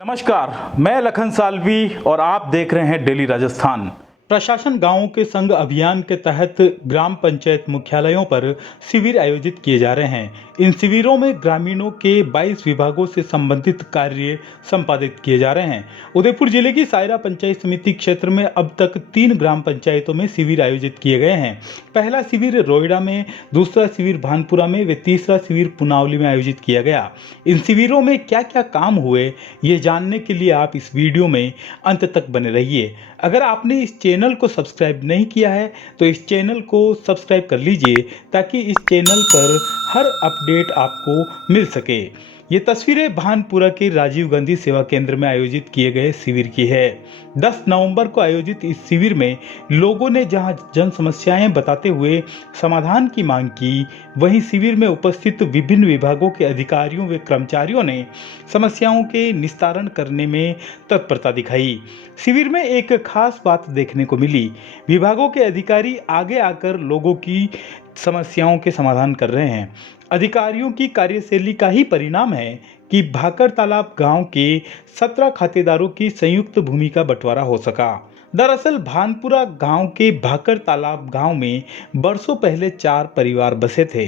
नमस्कार, मैं लखन सालवी और आप देख रहे हैं डेली राजस्थान। प्रशासन गांवों के संग अभियान के तहत ग्राम पंचायत मुख्यालयों पर शिविर आयोजित किए जा रहे हैं। इन शिविरों में ग्रामीणों के 22 विभागों से संबंधित कार्य संपादित किए जा रहे हैं। उदयपुर जिले की सायरा पंचायत समिति क्षेत्र में अब तक 3 ग्राम पंचायतों में शिविर आयोजित किए गए हैं। पहला शिविर रोइडा में, दूसरा शिविर भानपुरा में व तीसरा शिविर पुनावली में आयोजित किया गया। इन शिविरों में क्या क्या काम हुए, ये जानने के लिए आप इस वीडियो में अंत तक बने रहिए। अगर आपने इस चैनल को सब्सक्राइब नहीं किया है तो इस चैनल को सब्सक्राइब कर लीजिए ताकि इस चैनल पर हर अपडेट आपको मिल सके। ये तस्वीरें भानपुरा के राजीव गांधी सेवा केंद्र में आयोजित किए गए शिविर की है। 10 नवंबर को आयोजित इस शिविर में लोगों ने जहां जन समस्याएं बताते हुए समाधान की मांग की, वहीं शिविर में उपस्थित विभिन्न विभागों के अधिकारियों व कर्मचारियों ने समस्याओं के निस्तारण करने में तत्परता दिखाई। शिविर में एक खास बात देखने को मिली। विभागों के अधिकारी आगे आकर लोगों की समस्याओं के समाधान कर रहे हैं। अधिकारियों की कार्यशैली का ही परिणाम है कि भाकर तालाब गांव के 17 खातेदारों की संयुक्त भूमि का बंटवारा हो सका। दरअसल भानपुरा गांव के भाकर तालाब गांव में बरसों पहले 4 परिवार बसे थे।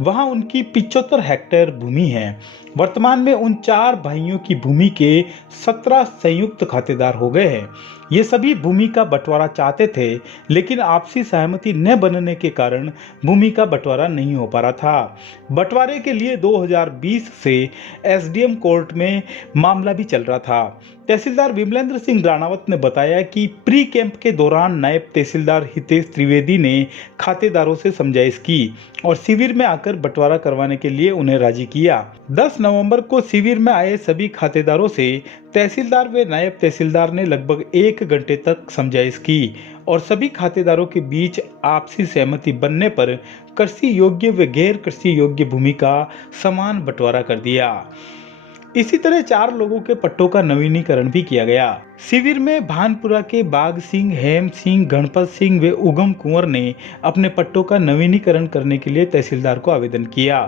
वहां उनकी 75 हेक्टेयर भूमि है। वर्तमान में उन 4 भाइयों की भूमि के 17 संयुक्त खातेदार हो गए हैं। ये सभी भूमि का बंटवारा चाहते थे, लेकिन आपसी सहमति न बनने के कारण भूमि का बंटवारा नहीं हो पा रहा था। बंटवारे के लिए 2020 से एसडीएम कोर्ट में मामला भी चल रहा था। तहसीलदार विमलेंद्र सिंह राणावत ने बताया कि प्री कैंप के दौरान नायब तहसीलदार हितेश त्रिवेदी ने खातेदारों से समझाइश की और शिविर में आकर बंटवारा करवाने के लिए उन्हें राजी किया। 10 नवंबर को शिविर में आए सभी खातेदारों से तहसीलदार व नायब तहसीलदार ने लगभग 1 घंटे तक समझाइश की और सभी खातेदारों के बीच आपसी सहमति बनने पर कृषि योग्य व गैर कृषि योग्य भूमि का समान बंटवारा कर दिया। इसी तरह 4 लोगों के पट्टों का नवीनीकरण भी किया गया। शिविर में भानपुरा के बाग सिंह, हेम सिंह, गणपत सिंह व उगम कुंवर ने अपने पट्टों का नवीनीकरण करने के लिए तहसीलदार को आवेदन किया।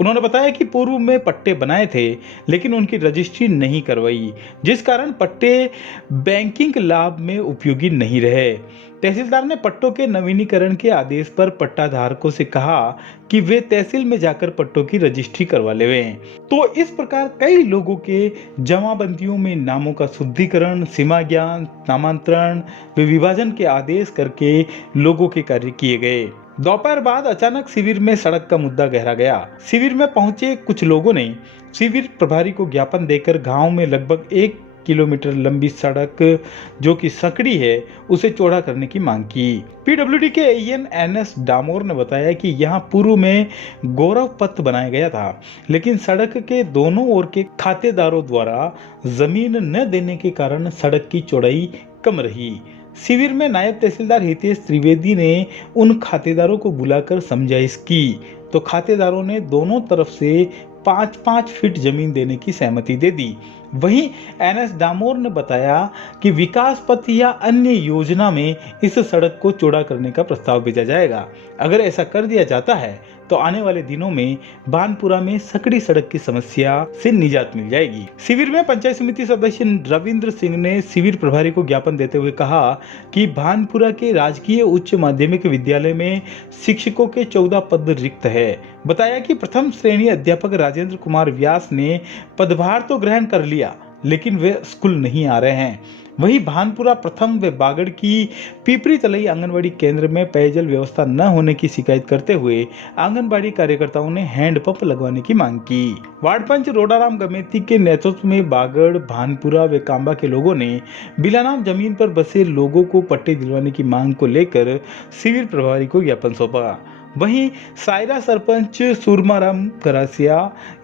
उन्होंने बताया कि पूर्व में पट्टे बनाए थे, लेकिन उनकी रजिस्ट्री नहीं करवाई, जिस कारण पट्टे बैंकिंग लाभ में उपयोगी नहीं रहे। तहसीलदार ने पट्टों के नवीनीकरण के आदेश पर पट्टाधारकों से कहा कि वे तहसील में जाकर पट्टों की रजिस्ट्री करवा लें। तो इस प्रकार कई लोगों के जमाबंदियों में नामों का शुद्धिकरण, सीमा ज्ञान, नामांतरण व विभाजन के आदेश करके लोगों के कार्य किए गए। दोपहर बाद अचानक शिविर में सड़क का मुद्दा गहरा गया। शिविर में पहुंचे कुछ लोगों ने शिविर प्रभारी को ज्ञापन देकर गांव में लगभग 1 किलोमीटर लंबी सड़क जो कि सकड़ी है उसे चौड़ा करने की मांग की। पीडब्ल्यूडी के एईएन एनएस डामोर ने बताया कि यहां पूर्व में गौरव पथ बनाया गया था, लेकिन सड़क के दोनों ओर के खातेदारों द्वारा जमीन न देने के कारण सड़क की चौड़ाई कम रही। शिविर में नायब तहसीलदार हितेश त्रिवेदी ने उन खातेदारों को बुलाकर समझाइश की तो खातेदारों ने दोनों तरफ से 5-5 फीट जमीन देने की सहमति दे दी। वहीं एनएस डामोर ने बताया कि विकास पथ या अन्य योजना में इस सड़क को चौड़ा करने का प्रस्ताव भेजा जाएगा। अगर ऐसा कर दिया जाता है तो आने वाले दिनों में भानपुरा में सकड़ी सड़क की समस्या से निजात मिल जाएगी। शिविर में पंचायत समिति सदस्य रविंद्र सिंह ने शिविर प्रभारी को ज्ञापन देते हुए कहा कि भानपुरा के राजकीय उच्च माध्यमिक विद्यालय में शिक्षकों के 14 पद रिक्त है। बताया कि प्रथम श्रेणी अध्यापक राजेंद्र कुमार व्यास ने पदभार तो ग्रहण कर लिया, लेकिन वे स्कूल नहीं आ रहे हैं। वहीं भानपुरा प्रथम व बागड़ की पीपरी तलई आंगनबाड़ी केंद्र में पेयजल व्यवस्था न होने की शिकायत करते हुए आंगनबाड़ी कार्यकर्ताओं ने हैंडपंप लगवाने की मांग की। वार्ड पंच रोडाराम गमेती के नेतृत्व में बागड़, भानपुरा व कांबा के लोगों ने बिलानाम जमीन पर बसे लोगों को पट्टे दिलवाने की मांग को लेकर शिविर प्रभारी को ज्ञापन सौंपा। वहीं सायरा सरपंच सूरमाराम गरासिया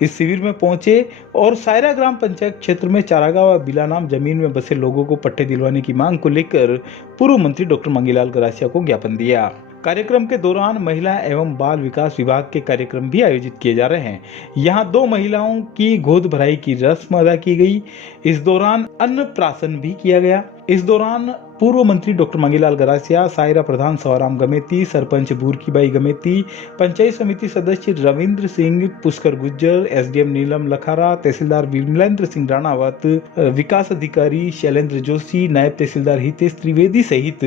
इस शिविर में पहुंचे और सायरा ग्राम पंचायत क्षेत्र में चारागांव व बिलानाम जमीन में बसे लोगों को पट्टे दिलवाने की मांग को लेकर पूर्व मंत्री डॉक्टर मंगीलाल गरासिया को ज्ञापन दिया। कार्यक्रम के दौरान महिला एवं बाल विकास विभाग के कार्यक्रम भी आयोजित किए जा रहे हैं। यहाँ 2 महिलाओं की गोद भराई की रस्म अदा की गई। इस दौरान अन्नप्राशन भी किया गया। इस दौरान पूर्व मंत्री डॉक्टर मंगीलाल गरासिया, सायरा प्रधान सवाराम गमेती, सरपंच बूरकीबाई गमेती, पंचायत समिति सदस्य रविंद्र सिंह, पुष्कर गुज्जर, एसडीएम नीलम लखारा, तहसीलदार विमलेंद्र सिंह राणावत, विकास अधिकारी शैलेंद्र जोशी, नायब तहसीलदार हितेश त्रिवेदी सहित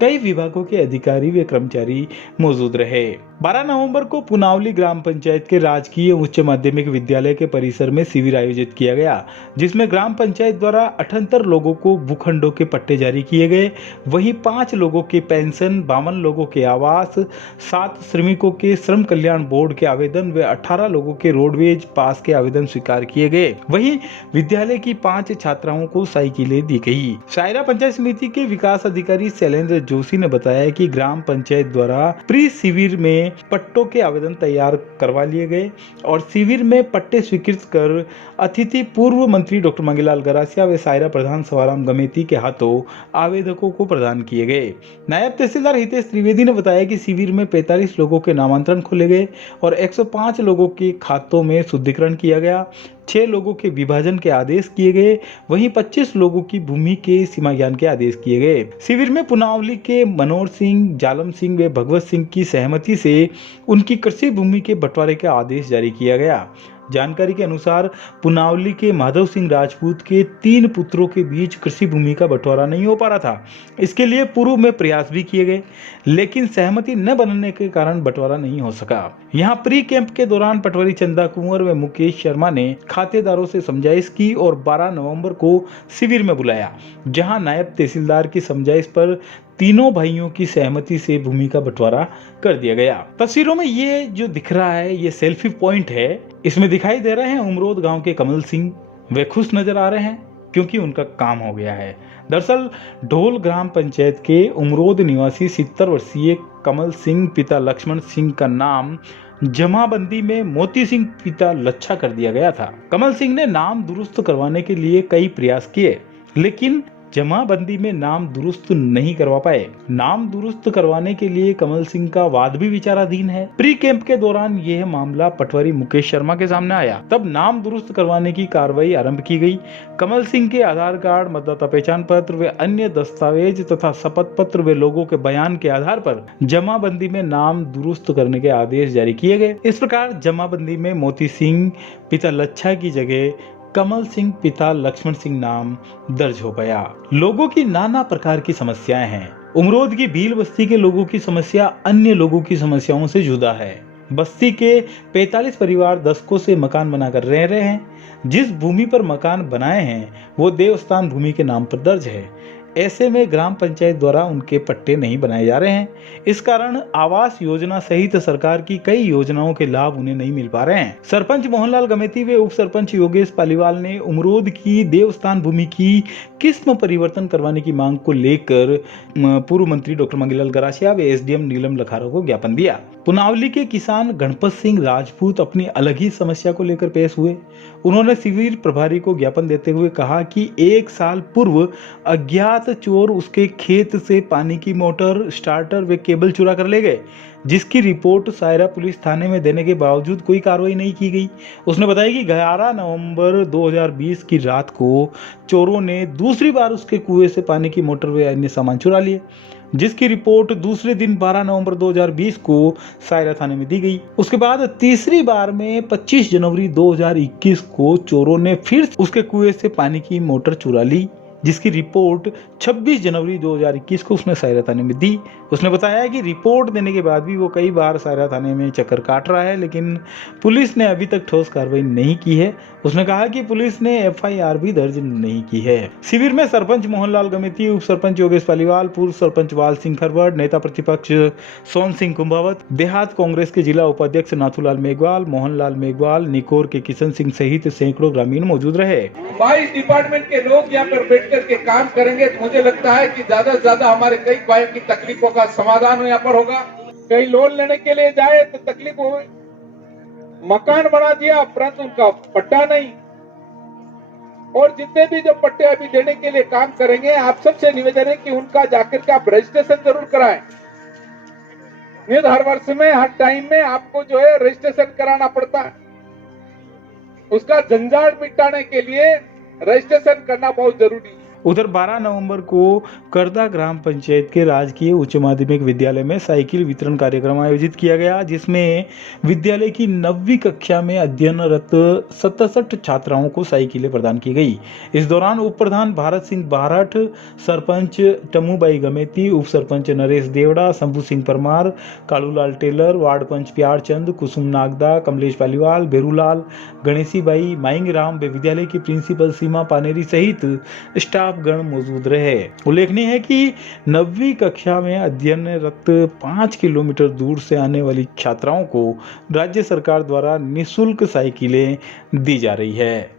कई विभागों के अधिकारी व कर्मचारी मौजूद रहे। 12 नवंबर को पुनावली ग्राम पंचायत के राजकीय उच्च माध्यमिक विद्यालय के परिसर में शिविर आयोजित किया गया, जिसमें ग्राम पंचायत द्वारा 78 लोगों को भूखंडों के पट्टे जारी किए गए। वहीं 5 लोगों के पेंशन, 52 लोगों के आवास, 7 श्रमिकों के श्रम कल्याण बोर्ड के आवेदन व 18 लोगों के रोडवेज पास के आवेदन स्वीकार किए गए। वहीं विद्यालय की 5 छात्राओं को साइकिलें दी गई। सायरा पंचायत समिति के विकास अधिकारी शैलेंद्र जोशी ने बताया कि ग्राम पंचायत द्वारा प्री शिविर में पट्टों के आवेदन तैयार करवा लिए गए और शिविर में पट्टे स्वीकृत कर अतिथि पूर्व मंत्री डॉक्टर मंगीलाल गरासिया व सायरा प्रधान सवाराम गमेती के हाथों आवेदकों को प्रदान किए गए। नायब तहसीलदार हितेश त्रिवेदी ने बताया कि शिविर में 45 लोगों के नामांतरण खोले गए और 105 लोगों के खातों में शुद्धिकरण किया गया। 6 लोगों के विभाजन के आदेश किए गए। वहीं 25 लोगों की भूमि के सीमा ज्ञान के आदेश किए गए। शिविर में पुनावली के मनोहर सिंह, जालम सिंह व भगवत सिंह की सहमति से उनकी कृषि भूमि के बंटवारे का आदेश जारी किया गया। जानकारी के अनुसार पुनावली के माधव सिंह राजपूत के 3 पुत्रों के बीच कृषि भूमि का बंटवारा नहीं हो पा रहा था। इसके लिए पूर्व में प्रयास भी किए गए, लेकिन सहमति न बनने के कारण बंटवारा नहीं हो सका। यहां प्री कैंप के दौरान पटवारी चंदा कुंवर व मुकेश शर्मा ने खातेदारों से समझाइश की और 12 नवंबर को शिविर में बुलाया, जहां नायब तहसीलदार की समझाइश पर तीनों भाइयों की सहमति से भूमि का बंटवारा कर दिया गया। तस्वीरों में ये जो दिख रहा है, ये सेल्फी पॉइंट है। इसमें दिखाई दे रहे हैं उमरोद गांव के कमल सिंह। वे खुश नजर आ रहे हैं क्योंकि उनका काम हो गया है। दरअसल ढोल ग्राम पंचायत के उमरोद निवासी 70 वर्षीय कमल सिंह पिता लक्ष्मण सिंह का नाम जमाबंदी में मोती सिंह पिता लच्छा कर दिया गया था। कमल सिंह ने नाम दुरुस्त करवाने के लिए कई प्रयास किए, लेकिन जमाबंदी में नाम दुरुस्त नहीं करवा पाए। नाम दुरुस्त करवाने के लिए कमल सिंह का वाद भी विचाराधीन है। प्री कैंप के दौरान यह मामला पटवारी मुकेश शर्मा के सामने आया, तब नाम दुरुस्त करवाने की कार्रवाई आरंभ की गई। कमल सिंह के आधार कार्ड, मतदाता पहचान पत्र व अन्य दस्तावेज तथा शपथ पत्र व लोगों के बयान के आधार पर जमाबंदी में नाम दुरुस्त करने के आदेश जारी किए गए। इस प्रकार जमाबंदी में मोती सिंह पिता लच्छा की जगह कमल सिंह पिता लक्ष्मण सिंह नाम दर्ज हो गया। लोगों की नाना प्रकार की समस्याएं हैं। उमरोद की भील बस्ती के लोगों की समस्या अन्य लोगों की समस्याओं से जुदा है। बस्ती के 45 परिवार दशकों से मकान बनाकर रह रहे हैं। जिस भूमि पर मकान बनाए हैं वो देवस्थान भूमि के नाम पर दर्ज है। ऐसे में ग्राम पंचायत द्वारा उनके पट्टे नहीं बनाए जा रहे हैं। इस कारण आवास योजना सहित सरकार की कई योजनाओं के लाभ उन्हें नहीं मिल पा रहे हैं। सरपंच मोहनलाल गमेती व उप सरपंच योगेश पालीवाल ने उमरोद की देवस्थान भूमि की किस्म परिवर्तन करवाने की मांग को लेकर पूर्व मंत्री डॉक्टर मंगीलाल गरासिया व एसडीएम नीलम लखारा को ज्ञापन दिया। पुनावली के किसान गणपत सिंह राजपूत अपनी अलग ही समस्या को लेकर पेश हुए। उन्होंने शिविर प्रभारी को ज्ञापन देते हुए कहा कि 1 साल पूर्व अज्ञात चोर उसके खेत से पानी की मोटर, स्टार्टर व केबल चुरा कर ले गए, जिसकी रिपोर्ट सायरा पुलिस थाने में देने के बावजूद कोई कार्रवाई नहीं की गई। उसने बताया कि 11 नवंबर 2020 की रात को चोरों ने दूसरी बार उसके कुएं से पानी की मोटर व अन्य सामान चुरा लिए, जिसकी रिपोर्ट दूसरे दिन 12 नवंबर 2020 को सायरा थाने में दी गई। उसके बाद तीसरी बार में 25 जनवरी 2021 को चोरों ने फिर उसके कुएं से पानी की मोटर चुरा ली, जिसकी रिपोर्ट 26 जनवरी 2021 को उसने सायरा थाने में दी। उसने बताया कि रिपोर्ट देने के बाद भी वो कई बार सायरा थाने में चक्कर काट रहा है, लेकिन पुलिस ने अभी तक ठोस कार्रवाई नहीं की है। उसने कहा कि पुलिस ने एफआईआर भी दर्ज नहीं की है। शिविर में सरपंच मोहनलाल गमेती, उप सरपंच योगेश पालीवाल, पूर्व सरपंच वाल सिंह खरवड़, नेता प्रतिपक्ष सोन सिंह कुंभावत, देहात कांग्रेस के जिला उपाध्यक्ष नाथूलाल मेघवाल, मोहनलाल मेघवाल, निकोर के किशन सिंह सहित सैकड़ों ग्रामीण मौजूद रहे। 22 डिपार्टमेंट के लोग यहाँ पर बैठ करके काम करेंगे तो मुझे लगता है कि ज्यादा से ज्यादा हमारे कई भाइयों की तकलीफों का समाधान यहाँ पर होगा। कई लोन लेने के लिए जाए तो तकलीफ हो, मकान बना दिया परंतु उनका पट्टा नहीं। और जितने भी जो पट्टे अभी देने के लिए काम करेंगे, आप सबसे निवेदन है कि उनका जाकर के आप रजिस्ट्रेशन जरूर कराएं। हर वर्ष में हर टाइम में आपको जो है रजिस्ट्रेशन कराना पड़ता है। उसका झंझाट मिटाने के लिए रजिस्ट्रेशन करना बहुत जरूरी है। उधर 12 नवंबर को करदा ग्राम पंचायत के राजकीय उच्च माध्यमिक विद्यालय में साइकिल वितरण कार्यक्रम आयोजित किया गया, जिसमें विद्यालय की 9वीं कक्षा में अध्ययनरत 67 छात्राओं को साइकिलें प्रदान की गई। इस दौरान उप प्रधान भारत सिंह बारठ, सरपंच टमूबाई गमेती, उप सरपंच नरेश देवड़ा, शंभू सिंह परमार, कालूलाल टेलर, वार्ड पंच प्यार चंद, कुसुम नागदा, कमलेश पालीवाल, बेरूलाल, गणेशी बाई, माइंग राम व विद्यालय की प्रिंसिपल सीमा पानेरी सहित स्टाफ गण मौजूद रहे। उल्लेखनीय है कि 9वीं कक्षा में अध्ययनरत 5 किलोमीटर दूर से आने वाली छात्राओं को राज्य सरकार द्वारा निःशुल्क साइकिलें दी जा रही है।